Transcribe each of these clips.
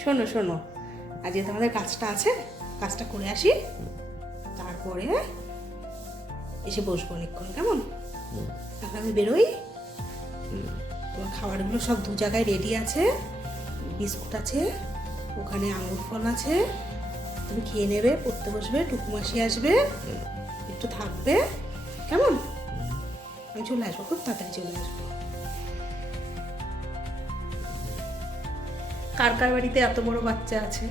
শোনো শোনো, আজকে তোমাদের কাজটা আছে, কাজটা করে আসি, তারপরে এসে বসবো অনেকক্ষণ, কেমন? এখন আমি বেরোই। তোমার খাবারগুলো সব দু জায়গায় রেডি আছে, বিস্কুট আছে, ওখানে আঙুর ফল আছে, তুমি খেয়ে নেবে, পড়তে বসবে, টুকুমাসি আসবে, একটু থাকবে, কেমন? আমি চলে আসবো, খুব তাড়াতাড়ি চলে আসবো। কার কার বাড়িতে এত বড় বাচ্চা আছে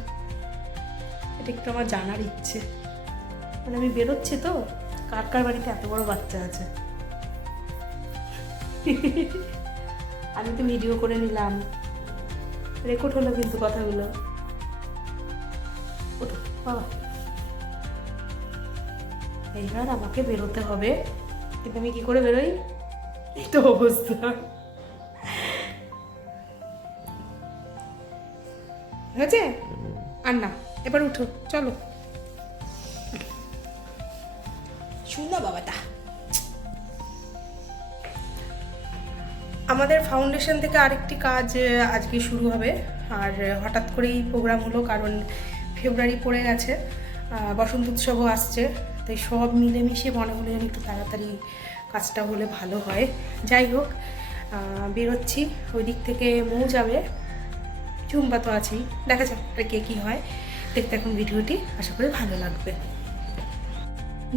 এটা একটু আমার জানার ইচ্ছে, মানে আমি বেরোচ্ছি তো, কার কার বাড়িতে এত বড় বাচ্চা আছে। আমি তো ভিডিও করে নিলাম, রেকর্ড হলো কিন্তু কথাগুলো। ওঠো বাবা, এইবার আমাকে বেরোতে হবে, কিন্তু আমি কি করে বেরোই? এই তো অবস্থা। হয়েছে? আর না, এবার উঠো, চলো। শুনো বাবাটা, আমাদের ফাউন্ডেশন থেকে আরেকটি কাজ আজকে শুরু হবে, আর হঠাৎ করেই প্রোগ্রাম হলো, কারণ ফেব্রুয়ারি পড়ে গেছে, বসন্ত উৎসবও আসছে, তাই সব মিলেমিশে মনে হলো যেন একটু তাড়াতাড়ি কাজটা হলে ভালো হয়। যাই হোক, বেরোচ্ছি, ওই দিক থেকে মৌ যাবে, ঝুম্পা তো আছেই, দেখা যাক আর কে কী হয়। দেখতে এখন ভিডিওটি, আশা করি ভালো লাগবে।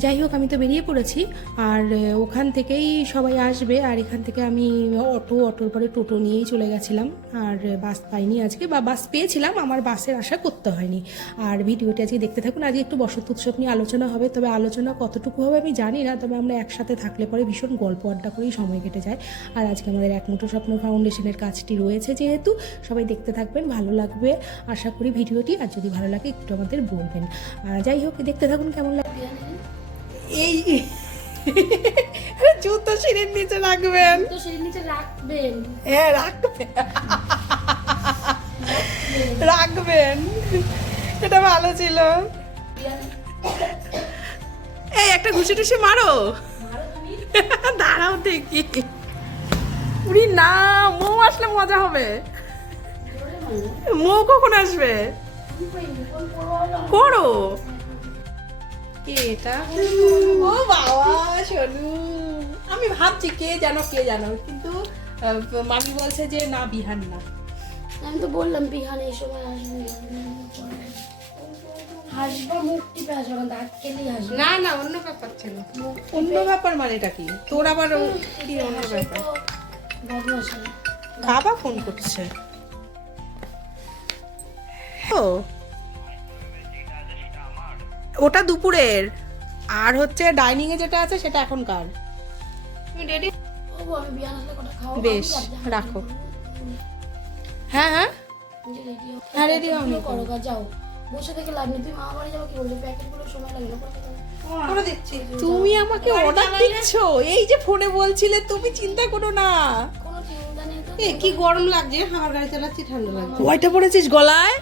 যাই হোক, আমি তো বেরিয়ে পড়েছি, আর ওখান থেকেই সবাই আসবে, আর এখান থেকে আমি অটোর পরে টোটো নিয়েই চলে গেছিলাম, আর বাস পাইনি আজকে, বা বাস পেয়েছিলাম, আমার বাসের আশা করতে হয়নি। আর ভিডিওটি আজকে দেখতে থাকুন। আজকে একটু বসন্ত উৎসব নিয়ে আলোচনা হবে, তবে আলোচনা কতটুকু হবে আমি জানি না, তবে আমরা একসাথে থাকলে পরে ভীষণ গল্প আড্ডা করেই সময় কেটে যায়। আর আজকে আমাদের একমুঠো স্বপ্ন ফাউন্ডেশনের কাজটি রয়েছে, যেহেতু সবাই দেখতে থাকবেন, ভালো লাগবে আশা করি ভিডিওটি, আর যদি ভালো লাগে একটু আমাদের বলবেন। যাই হোক, দেখতে থাকুন কেমন লাগে। এই জুতো সিঁড়ির নিচে রাখবেন, তো সেই নিচে রাখবেন। হ্যাঁ রাখবেন, রাখবেন, এটা ভালো ছিল। এই একটা ঘুষি টুসি মারো, দাঁড়াও দেখি। উড়ি না, মৌ আসলে মজা হবে। মৌ কখন আসবে? করো কে এটা? ও বাবা সোনু, আমি ভাবছি কে জানো, কিন্তু মামি বলছে যে না, বিহান না। আমি তো বললাম বিহান এই সময় আসবে, হাসবা, মুখ টিপে হাসবা, কারণ দাঁত কেলেই হাসবে। না না, অন্য ব্যাপার ছিল। অন্য ব্যাপার মানে এটা কি? তোর আবার কি অন্য ব্যাপার? বদমাশি। বাবা ফোন করছে। ও ওটা দুপুরের, আর হচ্ছে ডাইনিং এ যেটা আছে সেটা এখনকার। তুমি রেডি? ও আমি বিহান আসলে কটা খাও। বেশ, রাখো। হ্যাঁ হ্যাঁ হ্যাঁ, রেডি হও, করো গা, যাও। বসে থেকে লাভ নেই, তুমি মামা বাড়ি যাও, কি বলছো? প্যাকেটগুলো সময় লাগে না, করে দিচ্ছি। তুমি আমাকে অর্ডার দিচ্ছ, এই যে ফোনে বলছিলে, তুমি চিন্তা করো না। কোনো চিন্তা নেই তো। এ কি গরম লাগছে, আমার গাড়ি চালাচ্ছি, ঠান্ডা লাগছে। কয়টা পড়েছিস গলায়?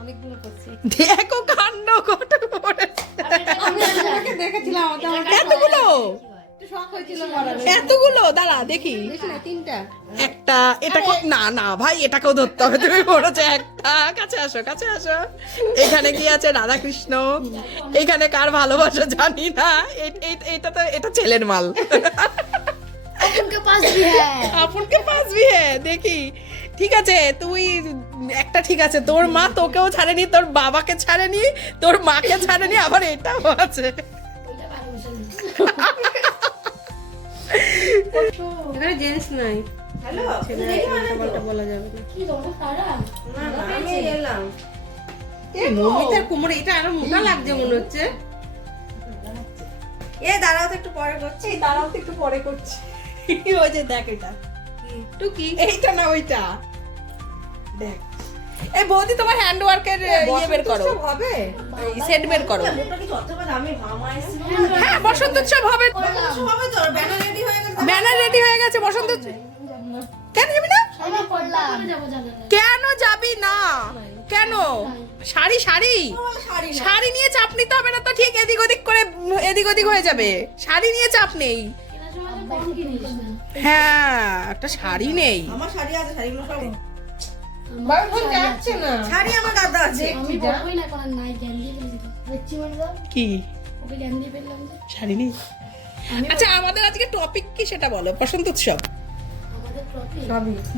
অনেকগুলো করছি। দেখো কাণ্ড কত পড়েছে। আমি দেখেছিলাম এতগুলো, এতগুলো, দাঁড়া দেখি। একটা, এটা না না ভাই, এটাকেও ধরতে হবে, তুমি পড়েছে একটা। কাছে আসো, কাছে আসো। এখানে কি আছে? রাধা কৃষ্ণ। এখানে কার ভালোবাসা জানি না, এটা তো, এটা ছেলের মাল। আপনকে পাস ভি হ্যায়, আপনকে পাস ভি হ্যায়, দেখি। ঠিক আছে, তুই একটা, ঠিক আছে, তোর মা তোকেও ছাড়েনি, তোর বাবাকে ছাড়েনি, তোর মাকে ছাড়েনি, আবার এটাও আছে। ওইটা ভালোবাসা নেই। এখানে জেন্টস নাই। হ্যালো, ছেলেটা বলা যাবে না। কি তোমার তারা? না না, আমি এলাম। মমিতার কোমরে এটা আরো মোটা লাগছে মনে হচ্ছে। দাঁড়াও তো একটু পরে করছি। ওই যে দেখ, এটা টুকি, এইটা না ওইটা দেখ। এই বৌদি, তোমার হ্যান্ড ওয়ার্কের ইয়ে বের করো, হবে সেট বের করো। হ্যাঁ, বসন্ত উৎসব হবে, ব্যানার রেডি হয়ে গেছে। বসন্ত কেন যাবি না? আমি করলাম। যাবো জানা না। কেন যাবি না? কেন? শাড়ি শাড়ি নিয়ে চাপ নিতে হবে না তো, ঠিক এদিক ওদিক হয়ে যাবে। শাড়ি নিয়ে চাপ নেই। কেনার সময় তো কম কিনিস না। হ্যাঁ একটা শাড়ি নেই। আমার শাড়ি আছে, শাড়িগুলো সব আমার শাড়ি আছে। শাড়ি আমার গাদা আছে। আমি বলবোই না এখন আর নাই, জ্ঞান দিয়ে ফেলেছি তো। দেখছি মানে দাও, কি ওকে জ্ঞান দিয়ে ফেললাম যে। শাড়ি নেই? আমি আচ্ছা আমাদের আজকে টপিক কি সেটা বলো। বসন্ত উৎসব। আমাদের ট্রফি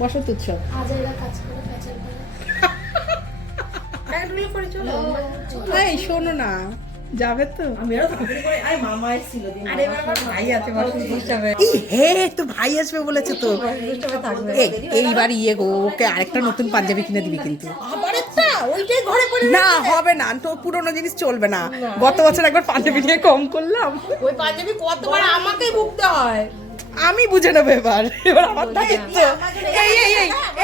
বসন্ত উৎসব। আজ এরা কাজ করে কাজের করে। ব্যাগগুলো পরে চলো। চলো। এই শোনো না, যাবে তো? আমি আরো তাড়াতাড়ি করে, আরে মামা এসেছিল দিন। আরে এবার আমার ভাই আছে, বসন্ত উৎসবে হে তো ভাই আসবে বলেছে তো। থাকবে। এইবার গো ওকে আরেকটা নতুন পাঞ্জাবি কিনে দিবি কিন্তু। আবার একটা ওইটাই ঘরে পড়ে। না হবে না, তো পুরোনো জিনিস চলবে না। গত বছর একবার পাঞ্জাবি নিয়ে কম করলাম। ওই পাঞ্জাবি কতবার আমাকেই ভুগতে হয়। আমি বুঝে নেবো এবার, এবার আমার দায়িত্ব। এই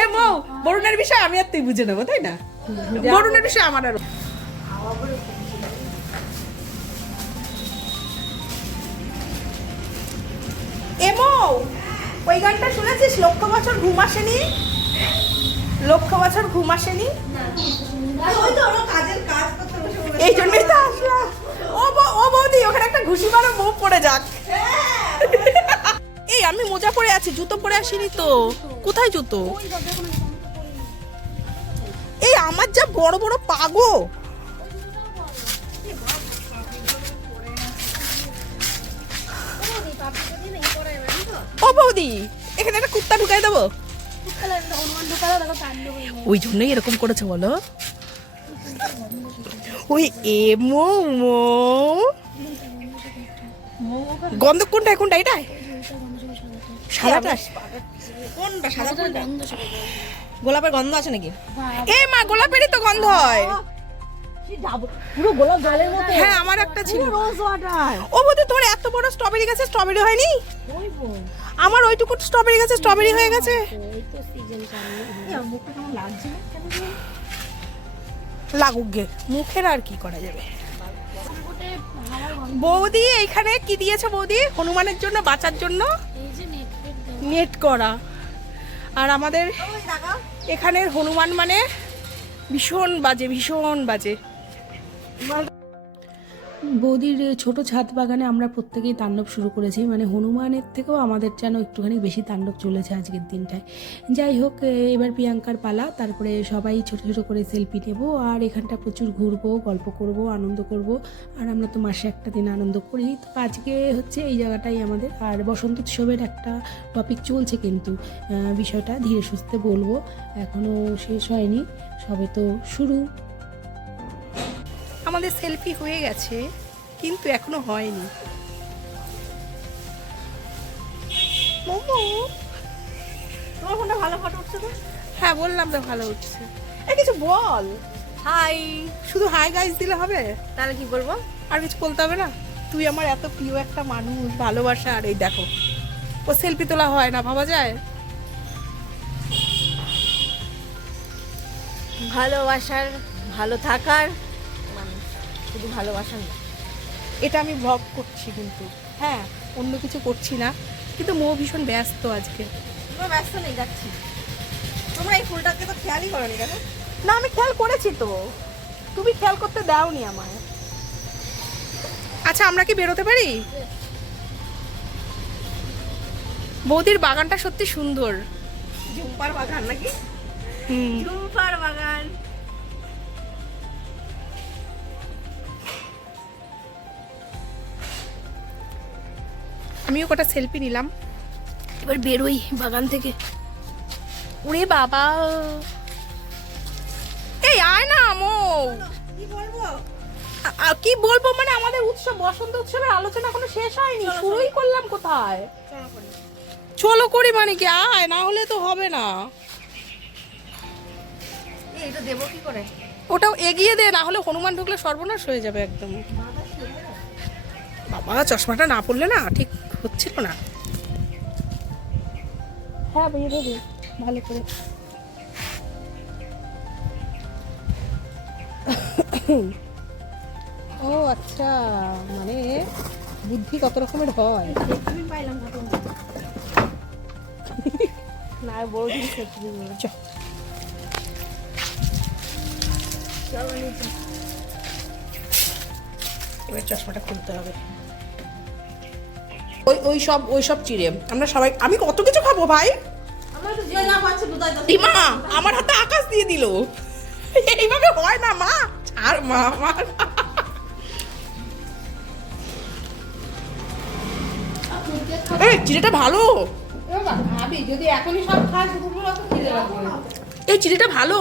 এ মৌ, বরুণের বিষয় আমি আর তুই বুঝে নেবো, তাই না? বরুণের বিষয় আমার আর এমো, ওই গানটা শুনেছিস? লক্ষ বছর ঘুম আসেনি, লক্ষ বছর ঘুম আসেনি। ওই তো ওরা কাজের কাজ করতে বসে বলে। এই জন্যই তো আসলাম। ও বৌদি ওখানে একটা ঘুষি মারো, বউ পড়ে যাক। এই আমি মোজা পরে আছি, জুতো পরে আসিনি তো। কোথায় জুতো? এই আমার যা বড় বড় পাগো। ও বৌদি এখানে একটা কুত্তা ঢুকাই দেবো। হনুমান ঢুকালো, দেখো তাণ্ডব হয়ে গেল। ওই জন্যই এরকম করেছে বলো। ওই এমো মো গন্ধ কোনটা? কোনটা এটা? সাদাটা? কোনটা সাদা ওটার গন্ধ শুকে গেল। গোলাপের গন্ধ আছে নাকি? এ মা গোলাপেরই তো গন্ধ হয়। পুরো গোলাপ জলের মতো। হ্যাঁ আমার একটা ছিল। Rose water. ও বৌদি তোমার এত বড় স্ট্রবেরি গাছে স্ট্রবেরি হয়নি? আমার ওইটুকু স্ট্রবেরি গাছে স্ট্রবেরি হয়ে গেছে। এই তো সিজন সামনে। মুখটা কেমন লাগছে না? কেন জানি? লাগুক গে, মুখের আর কি করা যাবে। ওটা হাওয়ার গন্ধ। বৌদি এইখানে কি দিয়েছে বৌদি? হনুমানের জন্য, বাঁচার জন্য এই যে নেট ফেট দেওয়া। নেট করা। আর আমাদের ওই দেখাও। এখানের হনুমান মানে ভীষণ বাজে, ভীষণ বাজে। বৌদির ছোট ছাদ বাগানে আমরা প্রত্যেকেই তাণ্ডব শুরু করেছি, মানে হনুমানের থেকেও আমাদের যেন একটুখানি বেশি তাণ্ডব চলেছে আজকের দিনটায়। যাই হোক, এবার প্রিয়াঙ্কার পালা, তারপরে সবাই ছোট ছোট করে সেলফি নেব, আর এখানটা প্রচুর ঘুরবো, গল্প করব, আনন্দ করব। আর আমরা তো মাসে একটা দিন আনন্দ করি, তো আজকে হচ্ছে এই জায়গাটাই আমাদের। আর বসন্ত উৎসবের একটা টপিক চলছে, কিন্তু বিষয়টা ধীরে সুস্থে বলবো, এখনও শেষ হয়নি, সবে তো শুরু। আমাদের সেলফি হয়ে গেছে কিন্তু এখনো হয়নি। মোমো তোমার ফোনটা ভালো ফটো উঠছে তো? হ্যাঁ বললাম তো ভালো উঠছে। এই কিছু বল। হাই। শুধু হাই গাইস দিলে হবে? তাহলে কি বলবো? আর কিছু বলতে হবে না? তুই আমার এত প্রিয় একটা মানুষ, ভালোবাসা, আর এই দেখো ও সেলফি তোলা হয় না, ভাবা যায়? ভালোবাসার, ভালো থাকার মানুষ, শুধু ভালোবাসার না। এটা আমি ব্লগ করছি কিন্তু, হ্যাঁ অন্য কিছু করছি না, কিন্তু মো ভীষণ ব্যস্ত আজকে। তোমরা ব্যস্ত নেই যাচ্ছি। তোমরা এই ফুলটাকে তো খেয়ালই করোনি, দেখো। না আমি খেয়াল করেছি তো, তুমি খেয়াল করতে দাওনি আমায়। আচ্ছা আমরা কি বেরোতে পারি? বৌদির বাগানটা সত্যি সুন্দর। ঝুম্পার বাগান নাকি? হুম ঝুম্পার বাগান। আমিও কটা সেলফি নিলাম, এবার বেরোই বাগান থেকে। ওরে বাবা, এই আয় না মো। কি বলবো? কি বলবো মানে আমাদের উৎসব, বসন্ত উৎসবের আলোচনা এখনো শেষ হয়নি, শুরুই করলাম কোথায়। চলো করি মানে কি, আয়, না হলে তো হবে না। এটা দেবো কি করে? ওটাও এগিয়ে দে, না হলে হনুমান ঢুকলে সর্বনাশ হয়ে যাবে একদম। বাবা চশমাটা না পড়লে না ঠিক হচ্ছিল না। হ্যাঁ বেরিয়ে দেবে ভালো করে। ও আচ্ছা, মানে বুদ্ধি কত রকমের হয়। আমি পাইলাম কত না, বড় জিনিস দেখতে দিবো। চ এবার চশমাটা খুলতে হবে। ওই সব চিড়ে আমরা সবাই, আমি কত কিছু খাবো ভাই। আমরা তো যে যা পাচ্ছি দুধাই দাও। এই মা আমার হাতে আকাশ দিয়ে দিল, এইভাবে হয় না মা, আর মা আমার এই চিড়েটা ভালো, ভাবি যদি এখনই সব খাস দুপুর অত খিদে লাগবে না। এই চিড়েটা ভালো।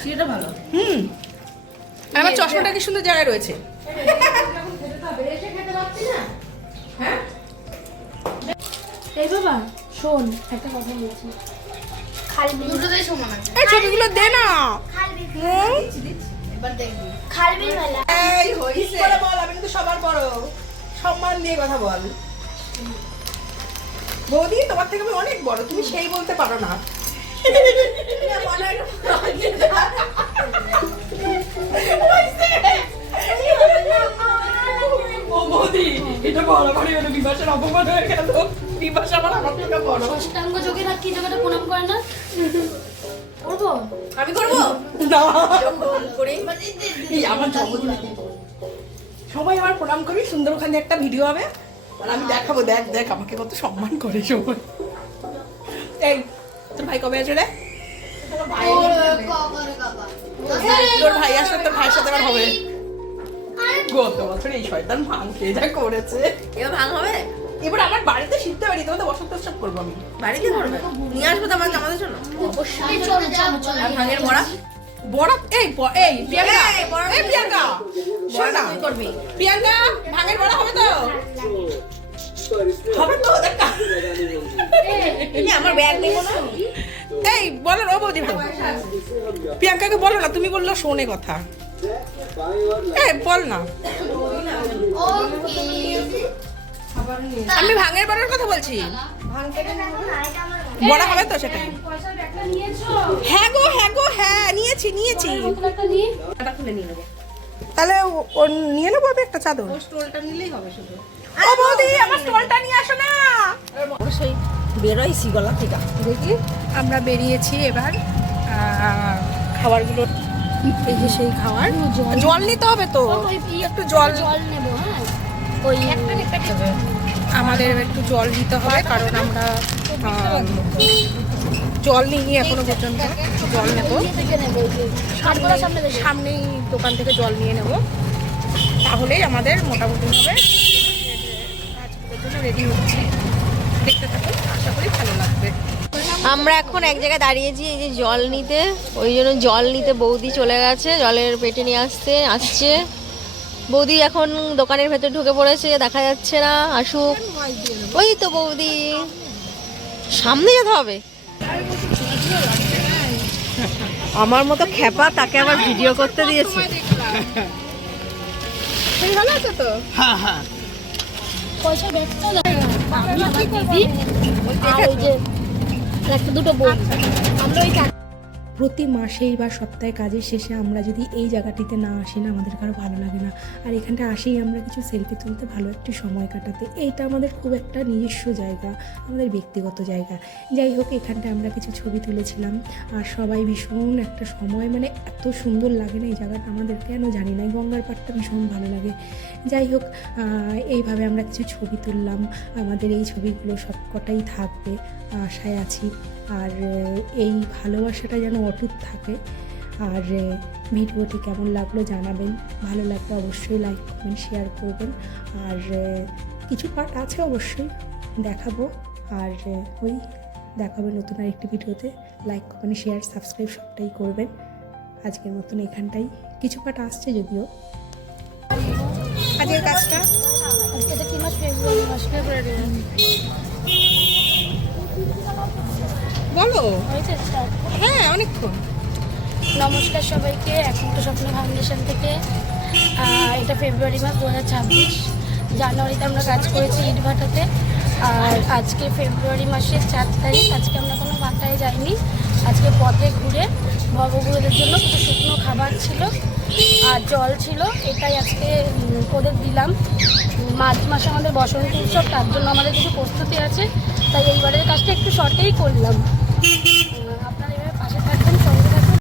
সেটা ভালো। আর আমার চশমাটা কি সুন্দর জায়গায় রয়েছে। এই বাবা শোন একটা কথা বলছি, খালবি দুটোতেই সমান আছে, এই ছবিগুলো দে না। হুম? এবার দেখবি খালবি মেলা। এই হইছে করে বল, আমি কিন্তু সবার বড়, সম্মান দিয়ে কথা বল। বৌদি তোমার থেকে আমি অনেক বড়, তুমি সেই বলতে পারো না। ও বৌদি এটা বরাবরই হলো, বিভাসের অপমান হয়ে গেল। বিভাস আমার থেকে বড়। ষষ্ঠাঙ্গ যোগে থাকি যোগটা প্রণাম করে না করবো আমি করবো না করি। এই আমার জন্মদিন, সবাই আমার প্রণাম করবি, সুন্দর ওখানে একটা ভিডিও হবে আর আমি দেখাবো, দেখ দেখ আমাকে কত সম্মান করে সবাই। এই তোর ভাই কবে আসবে রে? তোর ভাই আসলে তোর ভাইয়ের সাথে আবার হবে। গত বছর এই শয়তান ভাঙ খেয়ে যা করেছে। এবার ভালো হবে। এবার আমার বাড়িতে শিখতে পারি, তোমাদের বসন্ত উৎসব করবো আমি। বাড়িতে করবে, নিয়ে আসবো তো আমাদের জন্য। অবশ্যই চলো চলো চলো আর ভাঙের বড়া বড়া এই এই প্রিয়াঙ্কা, এই, বড়া এই প্রিয়াঙ্কা শোন না, তুই করবি। প্রিয়াঙ্কা ভাঙের বড়া হবে তো? হবে তো দেখা। এই আমার ব্যাগ নেবো না। এই বলো না ও বৌদি ভাই, প্রিয়াঙ্কাকে বলো না, তুমি বললো শোনে কথা। এই বল না, আমি ভাঙের বড়ার কথা বলছি। বড়া হবে তো সেটাই। পয়সার ব্যাগটা নিয়েছো? হ্যাঁ গো হ্যাঁ নিয়েছি নিয়েছি। একটা নিয়ে এটা খুলে নিয়ে নেবো। তাহলে ও নিয়ে নেবো আমি একটা চাদর। স্টোলটা নিলেই হবে শুধু। ও বৌদি আমার স্টলটা নিয়ে আসো না। অবশ্যই বেরোইছি গলা থেকে। দেখি আমরা বেরিয়েছি এবার খাবারগুলো, এই যে সেই খাবার। জল নিতে হবে তো, একটু জল জল নেবো। হ্যাঁ ওই আমাদের একটু জল নিতে হবে, কারণ আমরা জল নিইনি এখনো পর্যন্ত। জল নেবো থেকে নেবো, ওই যে কাঠগোলার সামনে দেখে। সামনেই দোকান থেকে জল নিয়ে নেব, তাহলেই আমাদের মোটামুটি হবে। কাজগুলোর জন্য রেডি হচ্ছে, দেখতে থাকুন, আশা করি ভালো লাগবে। আমরা এখন এক জায়গায় দাঁড়িয়েছি এই যে জল নিতে, ওই জন্য জল নিতে বৌদি চলে গেছে, জলের পেটে নিয়ে আসছে। বৌদি এখন দোকানের ভেতর ঢুকে পড়েছে, দেখা যাচ্ছে না, আসুক। ওই তো বৌদি, সামনে যেতে হবে। আমার মতো খেপা তাকে আবার ভিডিও করতে দিয়েছে। ভালো আছে তো? পয়সার ব্যাগটা লাগবে। আমি আমার দিদি আর ওই যে একটা দুটো বোন, আমরা ওই প্রতি মাসেই বা সপ্তাহে কাজের শেষে আমরা যদি এই জায়গাটিতে না আসি না, আমাদের কারো ভালো লাগে না। আর এখানটা আসেই আমরা কিছু সেলফি তুলতে, ভালো একটি সময় কাটাতে। এইটা আমাদের খুব একটা নিজস্ব জায়গা, আমাদের ব্যক্তিগত জায়গা। যাই হোক, এখানটায় আমরা কিছু ছবি তুলেছিলাম আর সবাই ভীষণ একটা সময়, মানে এত সুন্দর লাগে না এই জায়গাটা আমাদের, কেন জানি না, এই গঙ্গার পাড়টা ভীষণ ভালো লাগে। যাই হোক, এইভাবে আমরা কিছু ছবি তুললাম, আমাদের এই ছবিগুলো সবকটাই থাকবে আশায় আছি। আর এই ভালোবাসাটা যেন অটুট থাকে। আর ভিডিওটি কেমন লাগলো জানাবেন, ভালো লাগলে অবশ্যই লাইক কমেন্ট শেয়ার করবেন। আর কিছু পার্ট আছে অবশ্যই দেখাবো, আর ওই দেখাবে নতুন আরেকটি ভিডিওতে। লাইক কমেন্ট শেয়ার সাবস্ক্রাইব সবটাই করবেন। আজকের মতন এখানটাই, কিছু পার্ট আসছে যদিও। আজকের কাজটা এটা কি মাস? ফেব্রুয়ারি মাস। ফেব্রুয়ারি বলো। হয়েছে স্টার্ট। হ্যাঁ অনেকক্ষণ। নমস্কার সবাইকে, একমাত্র স্বপ্ন ফাউন্ডেশন থেকে। এটা ফেব্রুয়ারি মাস 2026। জানুয়ারিতে আমরা কাজ করেছি ইটভাটাতে, আর আজকে ফেব্রুয়ারি মাসের 4 তারিখ। আজকে আমরা কোনো ভাটায় যাইনি, আজকে পথে ঘুরে ভবগুরুদের জন্য কিছু শুকনো খাবার ছিল আর জল ছিল, এটাই আজকে ওদের দিলাম। মার্চ মাসে আমাদের বসন্ত উৎসব, তার জন্য আমাদের কিছু প্রস্তুতি আছে, তাই এইবারের কাজটা একটু শর্টেই করলাম।